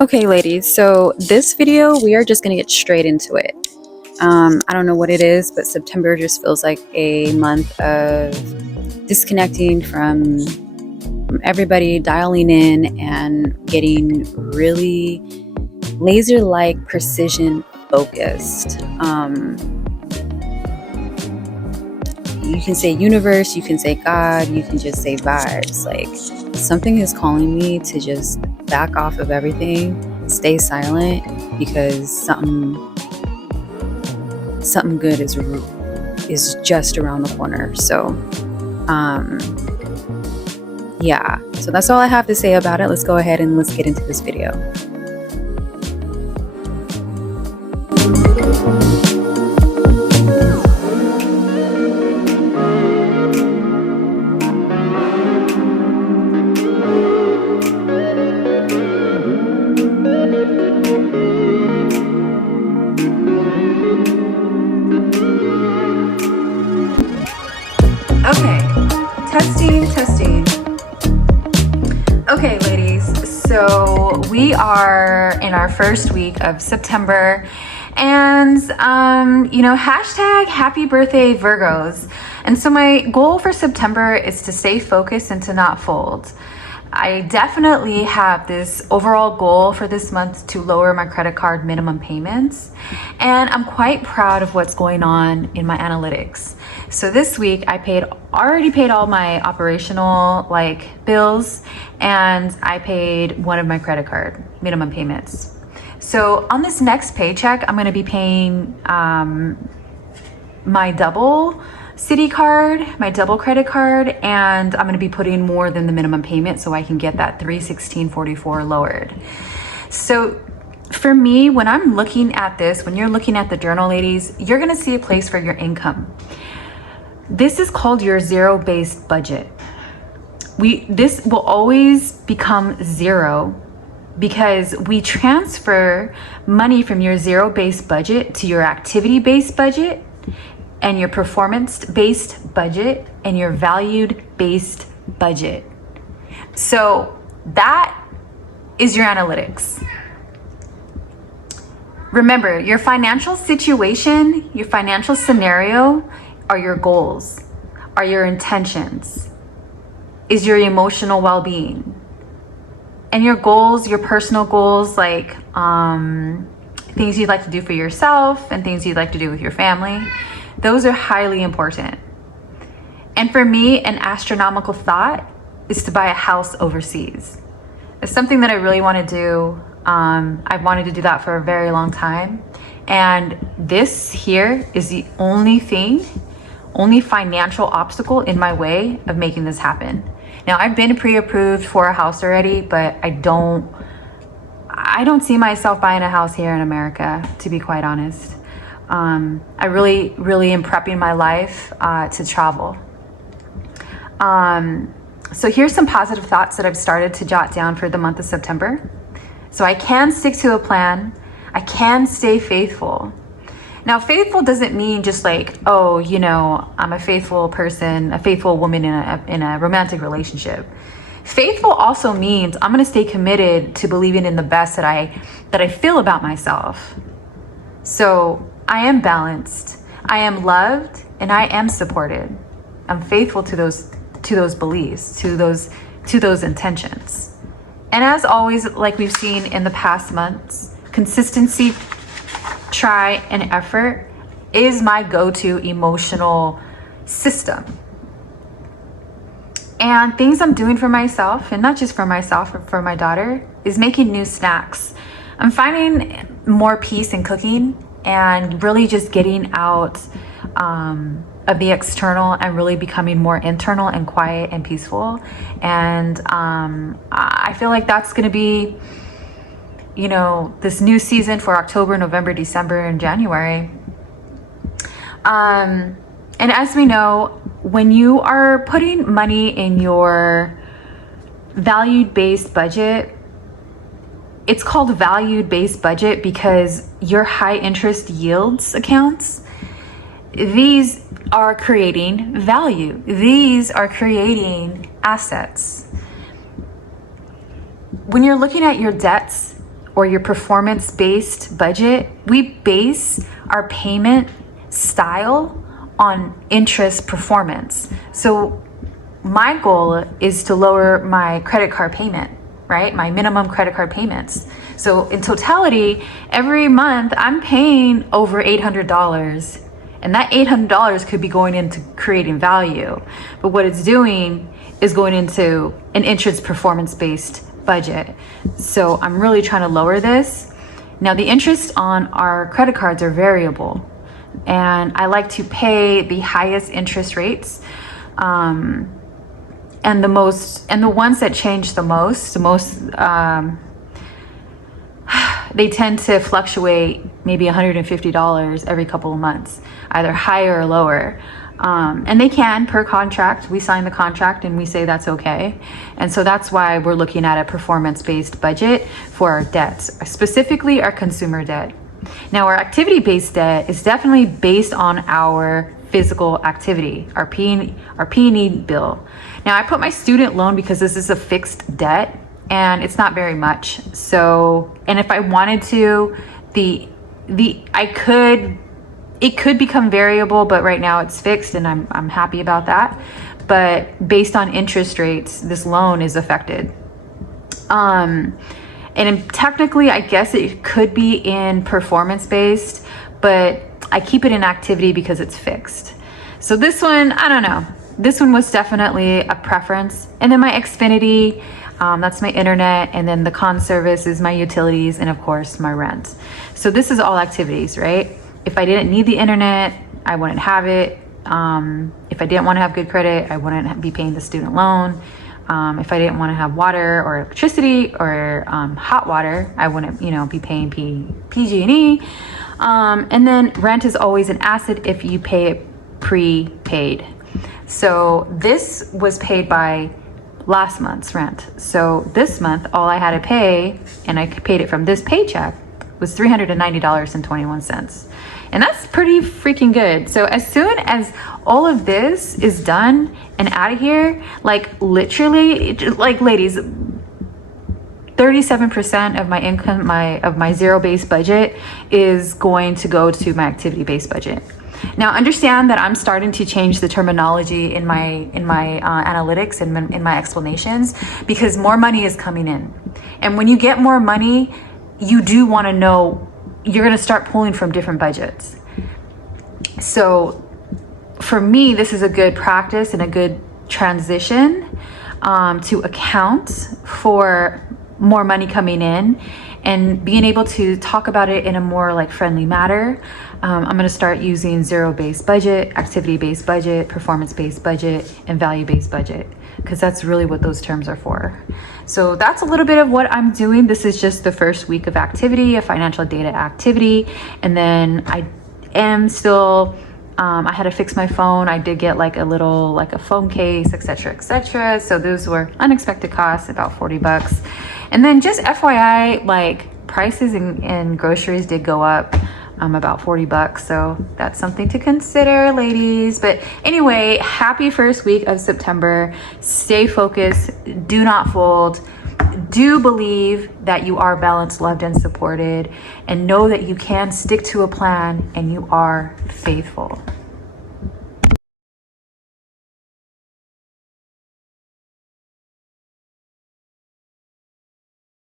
Okay, ladies, so this video, we are just going to get straight into it. I don't know what it is, but September just feels like a month of disconnecting from everybody, dialing in and getting really laser-like precision focused. You can say universe, you can say God, you can just say vibes. Like, something is calling me to just back off of everything, stay silent, because something good is just around the corner. So yeah, so that's all I have to say about it. Let's go ahead and let's get into this video. Okay, testing. Okay, ladies, so we are in our first week of September, and hashtag happy birthday Virgos. And so my goal for September is to stay focused and to not fold. I definitely have this overall goal for this month to lower my credit card minimum payments, and I'm quite proud of what's going on in my analytics. So this week I already paid all my operational bills, and I paid one of my credit card minimum payments. So on this next paycheck, I'm going to be paying my double city card, my double credit card, and I'm going to be putting more than the minimum payment so I can get that $316.44 lowered. So for me, when I'm looking at this, when you're looking at the journal, ladies, you're going to see a place for your income. This is called your zero-based budget. This will always become zero because we transfer money from your zero-based budget to your activity-based budget and your performance-based budget and your valued-based budget. So that is your analytics. Remember, your financial situation, your financial scenario are your goals, are your intentions, is your emotional well-being. And your goals, your personal goals, like things you'd like to do for yourself and things you'd like to do with your family, those are highly important. And for me, an astronomical thought is to buy a house overseas. It's something that I really want to do. I've wanted to do that for a very long time. And this here is the only financial obstacle in my way of making this happen. Now, I've been pre-approved for a house already, but I don't see myself buying a house here in America, to be quite honest. I really am prepping my life to travel. So here's some positive thoughts that I've started to jot down for the month of September. So I can stick to a plan. I can stay faithful. Now, faithful doesn't mean just I'm a faithful person, a faithful woman in a romantic relationship. Faithful also means I'm going to stay committed to believing in the best that I feel about myself. So I am balanced, I am loved, and I am supported. I'm faithful to those beliefs, to those intentions. And as always, like we've seen in the past months, consistency, try, and effort is my go-to emotional system. And things I'm doing for myself, and not just for myself, but for my daughter, is making new snacks. I'm finding more peace in cooking and really just getting out of the external and really becoming more internal and quiet and peaceful. And I feel like that's going to be this new season for October, November, December, and January. And as we know, when you are putting money in your valued-based budget, it's called valued-based budget because your high interest yields accounts, these are creating value. These are creating assets. When you're looking at your debts or your performance-based budget, we base our payment style on interest performance. So my goal is to lower my credit card payment, right? My minimum credit card payments. So in totality, every month I'm paying over $800, and that $800 could be going into creating value. But what it's doing is going into an interest performance-based budget. So I'm really trying to lower this. Now the interest on our credit cards are variable, and I like to pay the highest interest rates. And the ones that change the most, they tend to fluctuate maybe $150 every couple of months, either higher or lower. And they can per contract. We sign the contract and we say that's okay. And so that's why we're looking at a performance-based budget for our debts, specifically our consumer debt. Now, our activity-based debt is definitely based on our physical activity, our P&E bill. Now, I put my student loan because this is a fixed debt and it's not very much. So, and if I wanted to, it could become variable, but right now it's fixed and I'm happy about that. But based on interest rates, this loan is affected. And technically, I guess it could be in performance-based, but I keep it in activity because it's fixed. So this one, I don't know. This one was definitely a preference. And then my Xfinity, that's my internet. And then the con service is my utilities and of course my rent. So this is all activities, right? If I didn't need the internet, I wouldn't have it. If I didn't want to have good credit, I wouldn't be paying the student loan. If I didn't want to have water or electricity or hot water, I wouldn't, be paying PG&E. And then rent is always an asset if you pay it prepaid. So this was paid by last month's rent. So this month, all I had to pay, and I paid it from this paycheck, was $390.21. And that's pretty freaking good. So as soon as all of this is done and out of here, like literally, like ladies, 37% of my income, of my zero-based budget is going to go to my activity-based budget. Now understand that I'm starting to change the terminology in my analytics and in my explanations, because more money is coming in. And when you get more money, you do want to know, you're going to start pulling from different budgets. So for me, this is a good practice and a good transition to account for more money coming in and being able to talk about it in a more like friendly manner. I'm going to start using zero-based budget, activity-based budget, performance-based budget, and value-based budget, because that's really what those terms are for. So that's a little bit of what I'm doing. This is just the first week of activity, a financial data activity. And then I am still, I had to fix my phone. I did get like a phone case, etc., etc. So those were unexpected costs, about $40. And then just FYI, like prices in groceries did go up about $40. So that's something to consider, ladies. But anyway, happy first week of September. Stay focused. Do not fold. Do believe that you are balanced, loved, and supported. And know that you can stick to a plan and you are faithful.